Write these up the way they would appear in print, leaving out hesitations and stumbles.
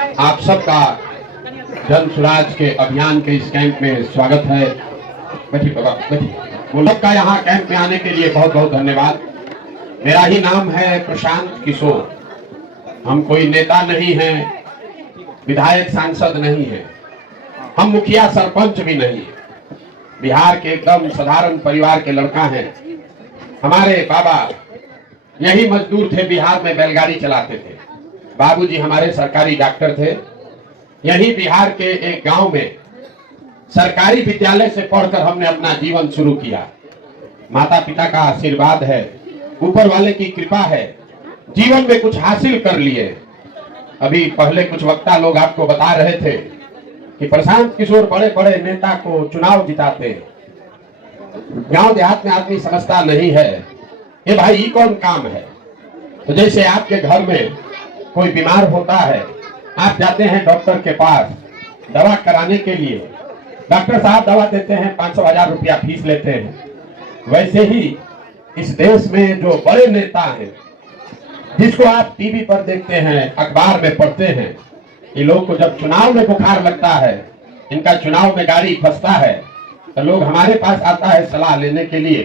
आप सबका जन स्वराज के अभियान के इस कैंप में स्वागत है। बैठिए बाबा, बैठिए। मुल्क का यहाँ कैंप में आने के लिए बहुत बहुत धन्यवाद। मेरा ही नाम है प्रशांत किशोर। हम कोई नेता नहीं है, विधायक सांसद नहीं है, हम मुखिया सरपंच भी नहीं है। बिहार के एकदम साधारण परिवार के लड़का हैं। हमारे बाबा यही मजदूर थे, बिहार में बैलगाड़ी चलाते थे। बाबूजी हमारे सरकारी डॉक्टर थे। यही बिहार के एक गांव में सरकारी विद्यालय से पढ़कर हमने अपना जीवन शुरू किया। माता पिता का आशीर्वाद है, ऊपर वाले की कृपा है, जीवन में कुछ हासिल कर लिए। अभी पहले कुछ वक्ता लोग आपको बता रहे थे कि प्रशांत किशोर बड़े बड़े नेता को चुनाव जिताते। गांव देहात में आदमी समझता नहीं है ये भाई ये कौन काम है। तो जैसे आपके घर में कोई बीमार होता है, आप जाते हैं डॉक्टर के पास दवा कराने के लिए, डॉक्टर साहब दवा देते हैं, 500,000 रुपया फीस लेते हैं। वैसे ही इस देश में जो बड़े नेता हैं, जिसको आप टीवी पर देखते हैं, अखबार में पढ़ते हैं, ये लोग को जब चुनाव में बुखार लगता है, इनका चुनाव में गाड़ी फंसता है, तो लोग हमारे पास आता है सलाह लेने के लिए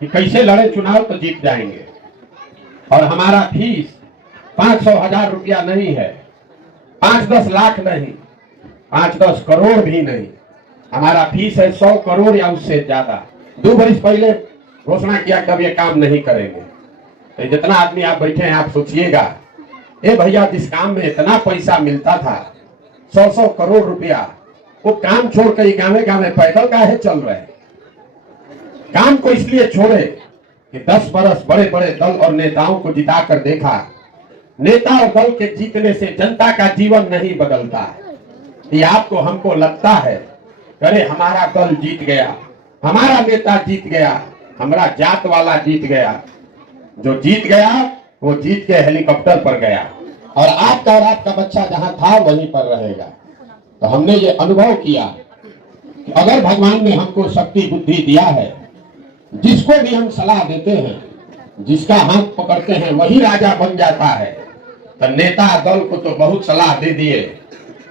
कि कैसे लड़े चुनाव तो जीत जाएंगे। और हमारा फीस 500,000 रुपया नहीं है, 5-10 लाख नहीं, 5-10 करोड़ भी नहीं। हमारा फीस है 100 करोड़ या उससे ज्यादा। 2 वर्ष पहले घोषणा किया कब ये काम नहीं करेंगे। तो जितना आदमी आप बैठे हैं, आप सोचिएगा ए भैया, जिस काम में इतना पैसा मिलता था, 100 करोड़ रुपया, वो काम छोड़कर गाँव गाँव पैदल काहे चल रहे हैं। काम को इसलिए छोड़े कि 10 बरस बड़े बड़े दल और नेताओं को जिता कर देखा, नेता और दल के जीतने से जनता का जीवन नहीं बदलता। ये आपको हमको लगता है अरे हमारा दल जीत गया, हमारा नेता जीत गया, हमारा जात वाला जीत गया। जो जीत गया वो जीत के हेलीकॉप्टर पर गया, और आपका बच्चा जहां था वहीं पर रहेगा। तो हमने ये अनुभव किया कि अगर भगवान ने हमको शक्ति बुद्धि दिया है, जिसको भी हम सलाह देते हैं, जिसका हाथ पकड़ते हैं वही राजा बन जाता है। तो नेता दल को तो बहुत सलाह दे दिए,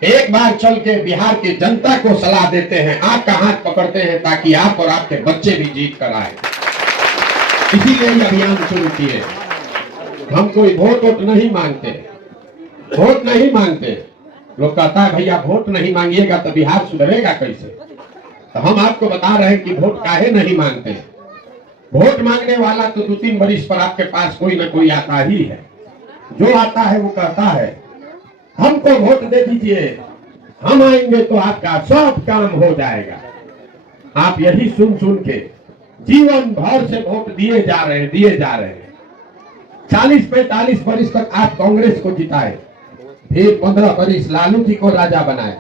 एक बार चल के बिहार की जनता को सलाह देते हैं, आपका हाथ पकड़ते हैं ताकि आप और आपके बच्चे भी जीत कर आए। इसीलिए ये अभियान शुरू किए। हम कोई वोट नहीं मांगते, वोट नहीं मांगते। लोग कहता है भैया वोट नहीं मांगिएगा तो बिहार सुधरेगा कैसे। तो हम आपको बता रहे हैं कि वोट काहे नहीं मांगते। वोट मांगने वाला तो 2-3 वर्ष पर आपके पास कोई ना कोई आता ही है। जो आता है वो कहता है हमको वोट दे दीजिए, हम आएंगे तो आपका सब काम हो जाएगा। आप यही सुन सुन के जीवन भर से वोट दिए जा रहे हैं। 40-45 वर्ष तक आप कांग्रेस को जिताए, फिर 15 वर्ष लालू जी को राजा बनाए।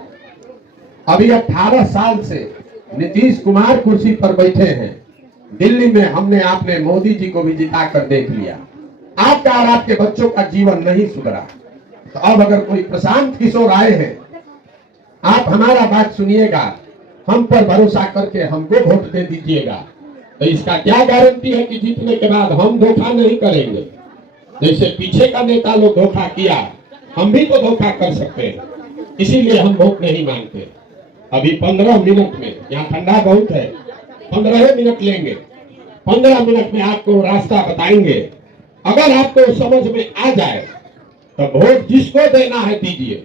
अभी 18 साल से नीतीश कुमार कुर्सी पर बैठे हैं। दिल्ली में हमने आपने मोदी जी को भी जिता कर देख लिया। आपका और आपके बच्चों का जीवन नहीं सुधरा। तो अब अगर कोई प्रशांत किशोर आए हैं, आप हमारा बात सुनिएगा, हम पर भरोसा करके हमको वोट दे दीजिएगा। तो इसका क्या गारंटी है कि जीतने के बाद हम धोखा नहीं करेंगे। जैसे पीछे का नेता लोग धोखा किया, हम भी तो धोखा कर सकते हैं। इसीलिए हम वोट नहीं मांगते। अभी 15 मिनट में, यहाँ ठंडा बहुत है, 15 मिनट लेंगे। 15 मिनट में आपको रास्ता बताएंगे। अगर आपको समझ में आ जाए तो वोट जिसको देना है दीजिए,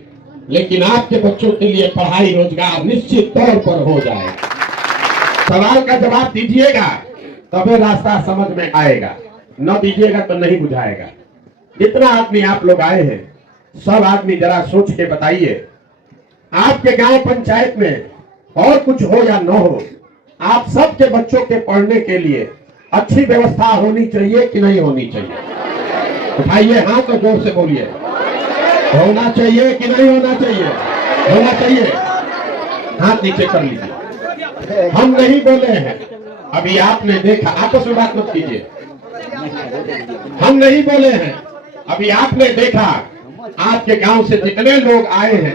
लेकिन आपके बच्चों के लिए पढ़ाई रोजगार निश्चित तौर पर हो जाए। सवाल का जवाब दीजिएगा तबे रास्ता समझ में आएगा, न दीजिएगा तो नहीं बुझाएगा। जितना आदमी आप लोग आए हैं, सब आदमी जरा सोच के बताइए, आपके गांव पंचायत में और कुछ हो या न हो, आप सबके बच्चों के पढ़ने के लिए अच्छी व्यवस्था होनी चाहिए कि नहीं होनी चाहिए। उठाइए हाथ तो जोर से बोलिए, होना चाहिए कि नहीं होना चाहिए। होना चाहिए, हाथ नीचे कर लीजिए। हम नहीं बोले हैं, अभी आपने देखा, आपस में बात मत कीजिए। हम नहीं बोले हैं, अभी आपने देखा आपके गांव से जितने लोग आए हैं,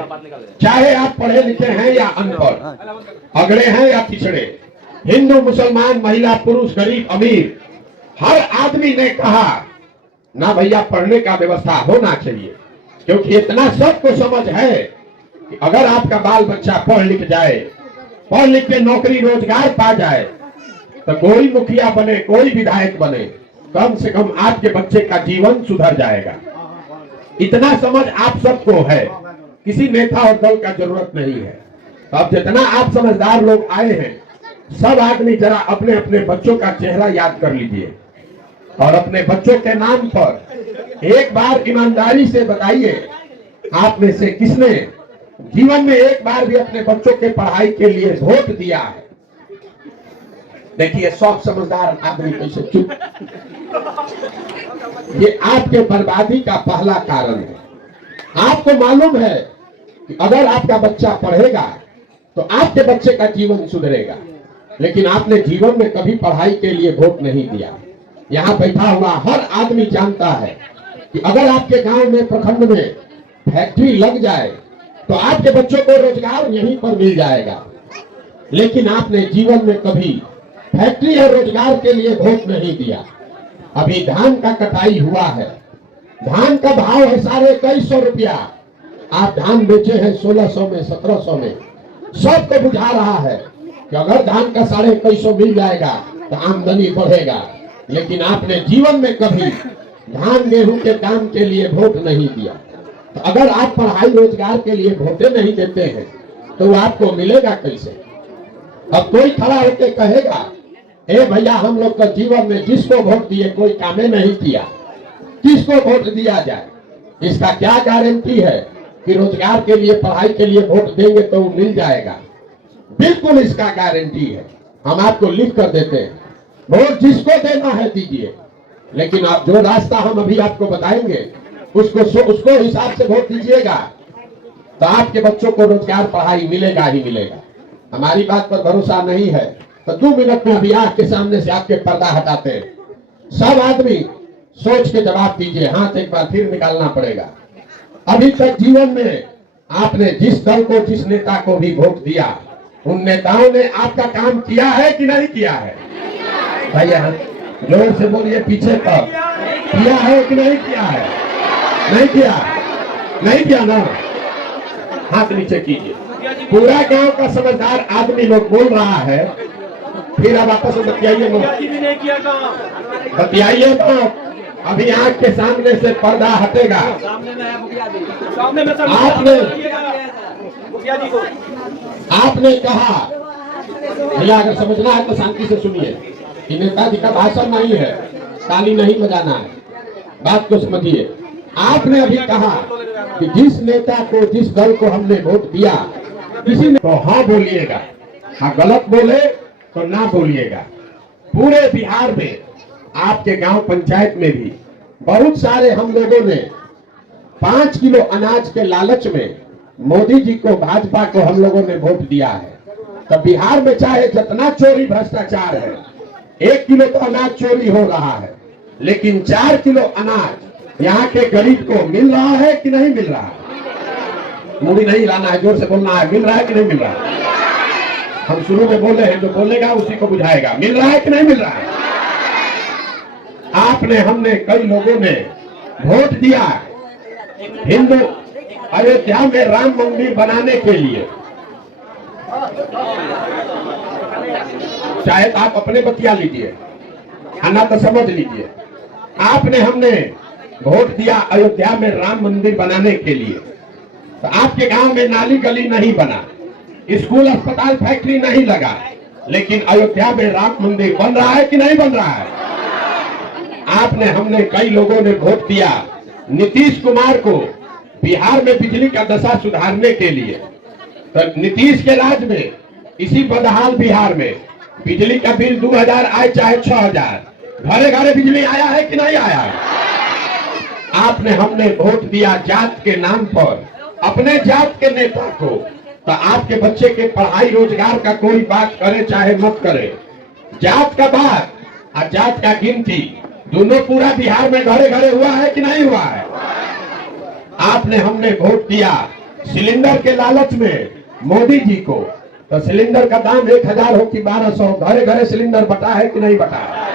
चाहे आप पढ़े लिखे हैं या अनपढ़, अगड़े हैं या पिछड़े, हिंदू मुसलमान, महिला पुरुष, गरीब अमीर, हर आदमी ने कहा ना भैया पढ़ने का व्यवस्था होना चाहिए। क्योंकि इतना सबको समझ है कि अगर आपका बाल बच्चा पढ़ लिख जाए, पढ़ लिख के नौकरी रोजगार पा जाए, तो कोई मुखिया बने, कोई विधायक बने, कम से कम आपके बच्चे का जीवन सुधर जाएगा। इतना समझ आप सबको है, किसी नेता और दल का जरूरत नहीं है। तो अब जितना आप समझदार लोग आए हैं, सब आदमी जरा अपने अपने बच्चों का चेहरा याद कर लीजिए और अपने बच्चों के नाम पर एक बार ईमानदारी से बताइए, आप में से किसने जीवन में एक बार भी अपने बच्चों के पढ़ाई के लिए वोट दिया है? देखिए सब समझदार आदमी कैसे चुप। ये आपके बर्बादी का पहला कारण है। आपको मालूम है कि अगर आपका बच्चा पढ़ेगा तो आपके बच्चे का जीवन सुधरेगा, लेकिन आपने जीवन में कभी पढ़ाई के लिए वोट नहीं दिया। यहाँ बैठा हुआ हर आदमी जानता है कि अगर आपके गांव में, प्रखंड में फैक्ट्री लग जाए तो आपके बच्चों को रोजगार यहीं पर मिल जाएगा, लेकिन आपने जीवन में कभी फैक्ट्री और रोजगार के लिए वोट नहीं दिया। अभी धान का कटाई हुआ है, धान का भाव है 2150 रुपया, आप धान बेचे हैं 1600 में, 1700 में। सबको बुझा रहा है कि अगर धान का 2150 मिल जाएगा तो आमदनी बढ़ेगा, लेकिन आपने जीवन में कभी धान गेहूं के दाम के लिए वोट नहीं दिया। तो अगर आप पढ़ाई रोजगार के लिए वोटे नहीं देते हैं तो वो आपको मिलेगा कैसे? अब कोई खड़ा होकर कहेगा, ए भैया हम लोग का जीवन में जिसको वोट दिए कोई कामे नहीं किया, किसको वोट दिया जाए? इसका क्या गारंटी है कि रोजगार के लिए, पढ़ाई के लिए वोट देंगे तो वो मिल जाएगा? बिल्कुल इसका गारंटी है। हम आपको लिख कर देते हैं, वोट जिसको देना है दीजिए, लेकिन आप जो रास्ता हम अभी आपको बताएंगे उसको हिसाब से वोट दीजिएगा तो आपके बच्चों को रोजगार, पढ़ाई मिलेगा ही मिलेगा। हमारी बात पर भरोसा नहीं है तो 2 मिनट में अभी आंख के सामने से आपके पर्दा हटाते हैं। सब आदमी सोच के जवाब दीजिए, हाथ एक बार फिर निकालना पड़ेगा। अभी तक जीवन में आपने जिस दल को, जिस नेता को भी वोट दिया, उन नेताओं ने आपका काम किया है कि नहीं किया है? भैया जोर से बोलिए, पीछे पर किया है कि नहीं किया है? नहीं किया, नहीं किया ना? हाथ नीचे कीजिए। पूरा गांव का समझदार आदमी लोग बोल रहा है, फिर अब आपस में बतियाइए मत, बतियाइए मत। अभी आंख के सामने से पर्दा हटेगा। आपने कहा, भैया अगर समझना है तो शांति से सुनिए, कि नेताजी का भाषण नहीं है, ताली नहीं बजाना है, बात को समझिए। आपने अभी कहा कि जिस नेता को, जिस दल को हमने वोट दिया, किसी ने तो हाँ बोलिएगा, हाँ गलत बोले तो ना बोलिएगा। पूरे बिहार में, आपके गांव पंचायत में भी बहुत सारे हम लोगों ने 5 किलो अनाज के लालच में मोदी जी को, भाजपा को हम लोगों ने वोट दिया है। तो बिहार में चाहे जितना चोरी भ्रष्टाचार है, 1 किलो तो अनाज चोरी हो रहा है, लेकिन 4 किलो अनाज यहाँ के गरीब को मिल रहा है कि नहीं मिल रहा है? मुड़ी नहीं लाना है, जोर से बोलना है, मिल रहा है कि नहीं मिल रहा है? हम शुरू में बोले हैं, जो बोलेगा उसी को बुझाएगा। मिल रहा है कि नहीं मिल रहा है? आपने, हमने, कई लोगों ने वोट दिया हिंदू अयोध्या में राम मंदिर बनाने के लिए। शायद आप अपने बतिया लीजिए, आना तो समझ लीजिए। आपने, हमने वोट दिया अयोध्या में राम मंदिर बनाने के लिए, तो आपके गांव में नाली गली नहीं बना, स्कूल, अस्पताल, फैक्ट्री नहीं लगा, लेकिन अयोध्या में राम मंदिर बन रहा है कि नहीं बन रहा है? आपने, हमने, कई लोगों ने वोट दिया नीतीश कुमार को बिहार में बिजली का दशा सुधारने के लिए। तो नीतीश के राज में, इसी बदहाल बिहार में बिजली का बिल 2000 आए चाहे 6000, घरे घरे बिजली आया है कि नहीं आया है? आपने, हमने वोट दिया जात के नाम पर, अपने जात के नेता को। तो आपके बच्चे के पढ़ाई रोजगार का कोई बात करे चाहे मत करे, जात का बात और जात का गिनती दोनों पूरा बिहार में घरे घरे हुआ है कि नहीं हुआ है? आपने, हमने वोट दिया सिलेंडर के लालच में मोदी जी को। तो सिलेंडर का दाम 1000 हो कि 1200, घरे घरे सिलेंडर बटा है कि नहीं बटा है?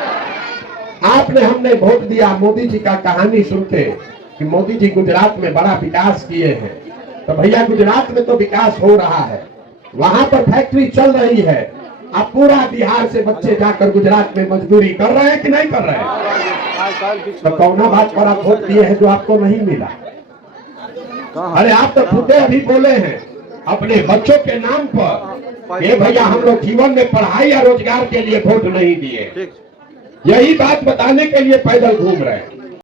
आपने, हमने वोट दिया मोदी जी का कहानी सुनते कि मोदी जी गुजरात में बड़ा विकास किए हैं, तो भैया गुजरात में तो विकास हो रहा है, वहां पर फैक्ट्री चल रही है। अब पूरा बिहार से बच्चे जाकर गुजरात में मजदूरी कर रहे हैं कि नहीं कर रहे हैं? तो कौना बात पर आप वोट दिए हैं जो आपको नहीं मिला? अरे आप तो खुद अभी बोले हैं अपने बच्चों के नाम पर ये भैया हम लोग जीवन में पढ़ाई या रोजगार के लिए वोट नहीं दिए। यही बात बताने के लिए पैदल घूम रहे हैं।